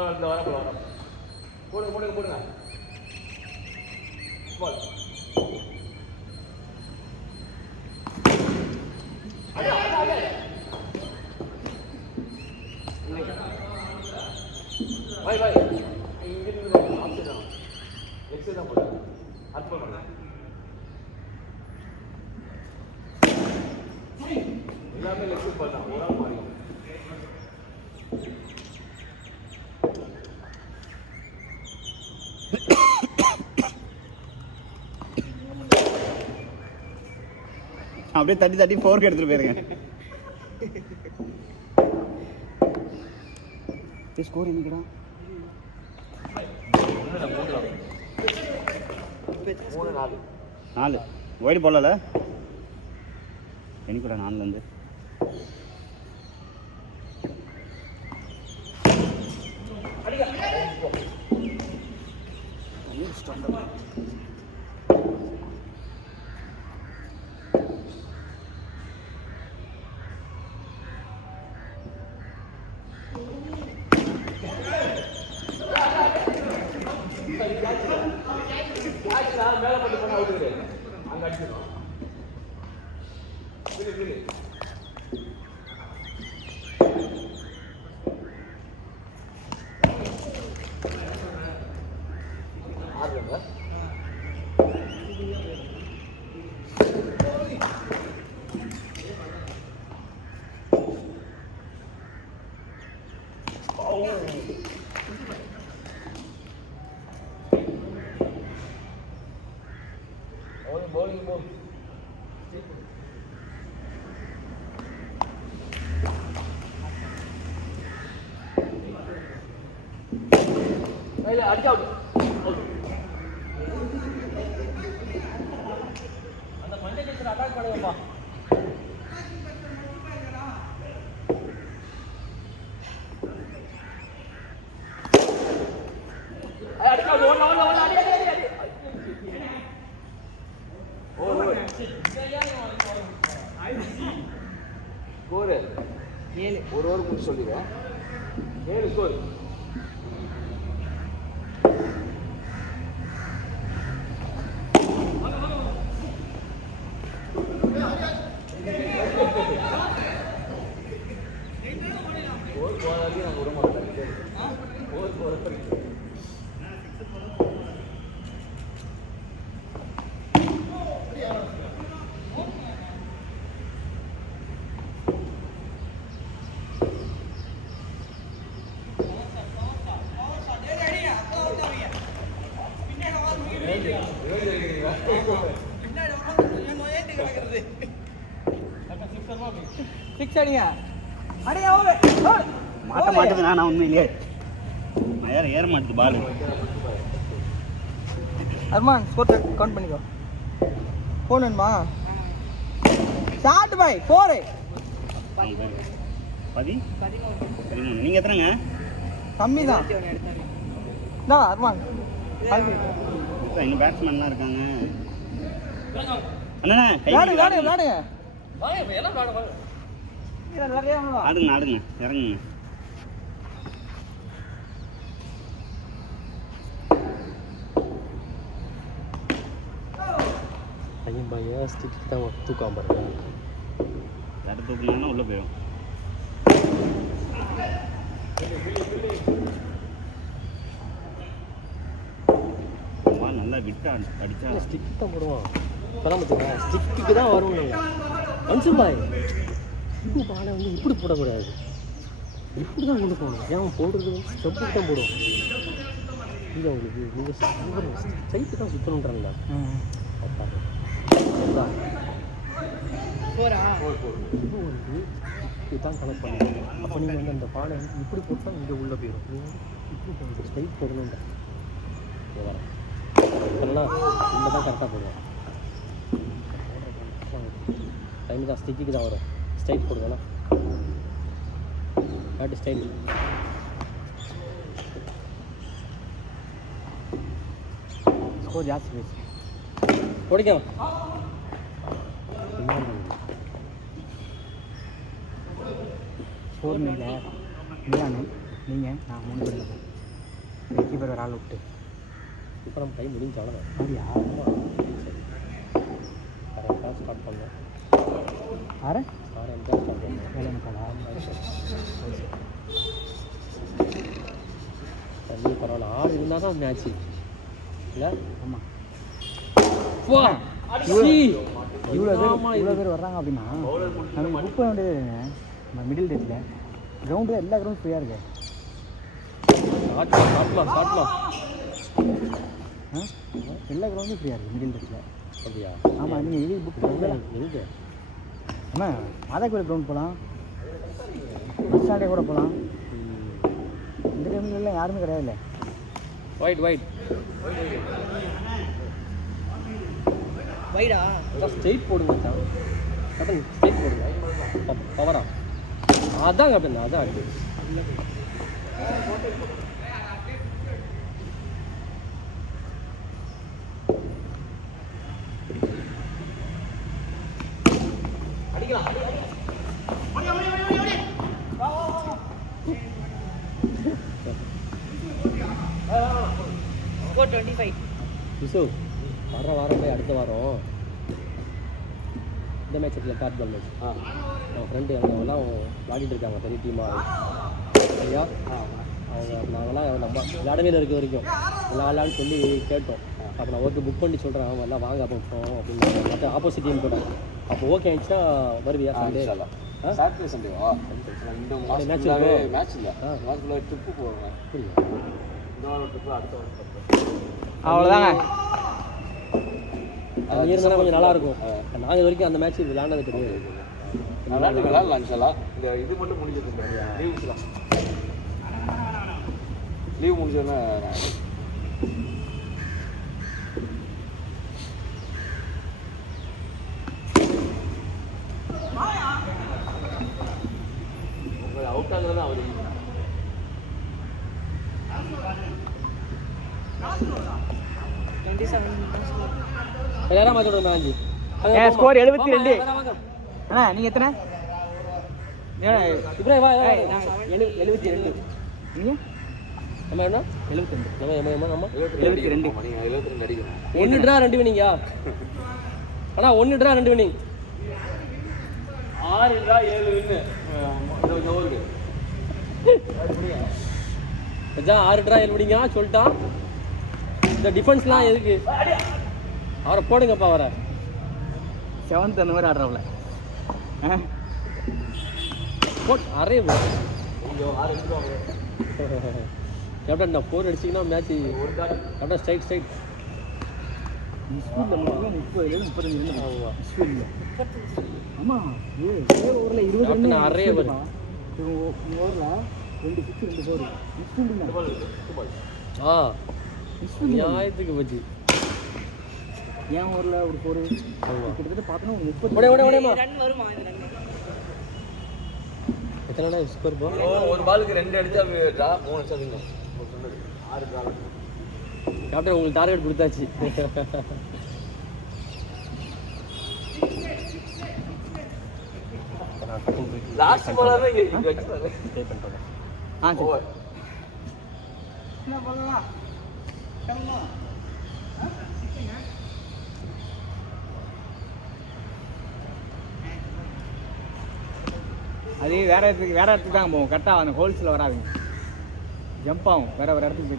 இந்த வர போடுங்க போடுங்க போடுங்க பால் அடே அடே பை பை இங்க இருந்து ஆப்ஷன் தான் எக்ஸ் தான் போடு அட்பல் பண்ணு எல்லாமே எக்ஸ் பண்ணா ஒரு ஆள் மாறி அப்படியே தட்டி தட்டி ஃபோர்க் எடுத்துட்டு போயிருங்க. ஸ்கோர் என்னடா 3-4 ஒயிட் போடல எனக்கு கூட 4 வந்து மேல போட்டு போனா அவுட் அங்க அடிச்சிடும் bowling ball அடிச்சு அவுட் அந்த மண்டே டீச்சர் அட்டாக் பண்ணுங்கப்பா அடிச்சு அவுட் ஓட அடி ஸ்கோர் 7 ஒரு ஓவர் முடிச்சு சொல்லிடுறேன் 7 ஸ்கோர் ஓவர் போதாதே நான் விட மாட்டேன் ஓவர் போகிறது மாட்ட மாட்டது நான் உண்மையிலேயே ஏற மாட்டேது பால். அர்மான் ஸ்கோர் கவுண்ட் பண்ணிக்கோ. ஃபோன் வேணுமா? ஷாட் பாய் 4 நீங்க எத்தனைங்க? கம்மி தான். நான் அர்மான் எங்க பேட்ஸ்மேன்லாம் இருக்காங்க. அண்ணா விளையாடுங்க ஆடுங்க ஆடுங்க இறங்குங்க. பையன் பையன் ஸ்டிக் தான் தூக்கம் பாருங்க. தட்டு தூக்குனா உள்ள போயிடும். நல்லா விட்டா அடிச்சா ஸ்டிக் தான் போடுவான். இப்போதான் பார்த்துக்கா ஸ்டிக்கு தான் வரும். மனுஷன் பாய் இது பாலை வந்து இப்படி போடக்கூடாது, இப்படி தான் கொண்டு போகணும். ஏன் போடுறது வந்து ஸ்டெப்புக்கு தான் போடுவோம். இல்லை உங்களுக்கு நீங்கள் சைட்டு தான் சுற்றணுன்றாங்களா? இதுதான் கனெக்ட் பண்ணுங்க. அப்போ நீங்கள் வந்து அந்த பாலை வந்து இப்படி போட்டால் இங்கே உள்ளே போயிடும். நீங்கள் இப்படி போகணும், ஸ்ட்ரைட் போடணுன்ற வரேன் இல்லைனா இந்த தான் கரெக்டாக போடுவேன். டைம் தான் ஸ்டிக்கு தான் வரும். ஸ்ட்ரைட் போடுவேண்ணா பேட்டு ஸ்டைல். ஸ்கோர் ஜாஸ்தி போயிடுச்சு. ஓடிக்கலாம் ஸ்கோர் இல்லை இல்லையானு நீங்கள் நான் 3 பேரில் கீப்பர் வேறு ஆள் விட்டு. இப்போ நம்ம டைம் முடிஞ்சு அவ்வளோதான். அப்படியா? சரி கரெக்டாக ஸ்டார்ட் பண்ணோம். ஆறு 6 MK ஸ்டார்ட் பண்ணோம். 7 முக்காலா? தண்ணி பரவாயில்ல, 6 இருந்தால் தான் மேட்ச்சு இல்லை? ஆமாம். வா இவ்வளோ பேர் வர்றாங்க அப்படின்னா நம்ம புக் பண்ண வேண்டியது நம்ம மிடில் டேட்டில் கிரவுண்டு எல்லா கிரவுண்டும் ஃப்ரீயாக இருக்கு. சாட்லாம் எல்லா கிரவுண்டும் ஃப்ரீயாக இருக்குது மிடில் டேட்டில். அப்படியா? ஆமாம், நீங்கள் இது புக் பண்ணலாம். எங்கே? ஆமாம், மாதாக்குடி கிரவுண்ட் போகலாம், பஸ் ஸ்டாண்டே கூட போகலாம். இந்த கிரவுண்ட்லாம் யாருமே கிடையாது. ஒயிட் வைடா ஸ்ட்ரெயிட் போடுங்க சார். கடன் ஸ்ட்ரெயிட் போடுங்க. பவரா அதாங்க அப்படின்னா அதான் அடி. ஸ்கோர் 25. விசு வர வாரம் போய் அடுத்த வாரம் இந்த மேட்ச் இருக்குல்ல, பேட்பால் மேட்ச். அவன் ஃப்ரெண்டு அவங்கெல்லாம் விளையாடிட்டு இருக்காங்க பெரிய டீமாக. சரியா? அவங்க நாங்களாம் நம்ம விளையாடவே இருக்க வரைக்கும் விளையாடலான்னு சொல்லி கேட்டோம். அப்போ நான் ஓகே புக் பண்ணி சொல்கிறேன், அவங்க எல்லாம் வாங்க அப்போ போகிறோம் அப்படின்னு. மற்ற ஆப்போசிட் டீம் கூட அப்போ ஓகே ஆயிடுச்சுன்னா வருவியா? சண்டே சாட்டர்டே சண்டேவா? இந்த மேட்ச் மேட்ச் இல்லை, மேட்ச்ல ட்ரிப்பு போவாங்க. புரியுது. இந்த வாரம் ட்ரிப்பு, அடுத்த வாரம் அவ்வளோதாங்க. அது இருந்தால் கொஞ்சம் நல்லாயிருக்கும். நாங்கள் இது வரைக்கும் அந்த மேட்ச் விளையாண்டது கிடையாது. விளையாடலாம் இன்ஷால்லா. இந்த இது மட்டும் முடிஞ்சது லீவ்ஸ்லாம். லீவ் முடிஞ்சோன்னா அவுட் ஆகுறதுனா அவர் எல்லாரும் மேட்ச் விடுங்க மேட்ச். ஸ்கோர் 72. அண்ணா நீங்கள் எத்தனை? இப்ராஹிம் வா. 72. நீங்கள் நம்ம என்ன 72. நம்ம 72. நீங்கள் 72 அடிக்கணும். 1 ட்ரா 2 வினிங்கா? அண்ணா 1 ட்ரா 2 வினிங். 6 ட்ரா 7 வின்னு. இந்த ஓவருக்கு மச்சான் 6 ட்ரா 7 வினிங்கா சொல்லிட்டான். இந்த டிஃபென்ஸ்லாம் எதுக்கு? அவரை போடுங்கப்பா அவரை. 7th அந்த மாதிரி ஆடுறாப்ல. போட் அரே ப்ரோ. கேப்டன் நான் 4 அடிச்சிங்கன்னா மேட்ச் கேப்டன் ஸ்ட்ரைட். ஆமாம், ஓவரில் 20 கேப்டன் அரே வரும். ஓவரில் 2 6 2 4 ஆ நியாயத்துக்கு பற்றி ஏன் ஓவரில் ஒரு 4 கிட்டத்தட்ட பார்த்தோன்னா ஒரு 30 ஓடேமா ரன் வருமா? இந்த ரன் எத்தனை ஸ்கோர் போ? ஒரு பாலுக்கு 2 அடிச்சா ட்ரா, 3 அடிச்சா வின்னு. 6 ட்ரா. கேப்டன் உங்களுக்கு டார்கெட் கொடுத்தாச்சு. லாஸ்ட் பாலர் தான் இங்க வச்சிட்டாரு. ஆ சரி. ஓவர். அது வேறு இடத்துக்கு தான் போவோம். கரெக்டாக அந்த ஹோல்ஸில் வராதுங்க, ஜம்ப் ஆகும் வேறு இடத்துக்கு.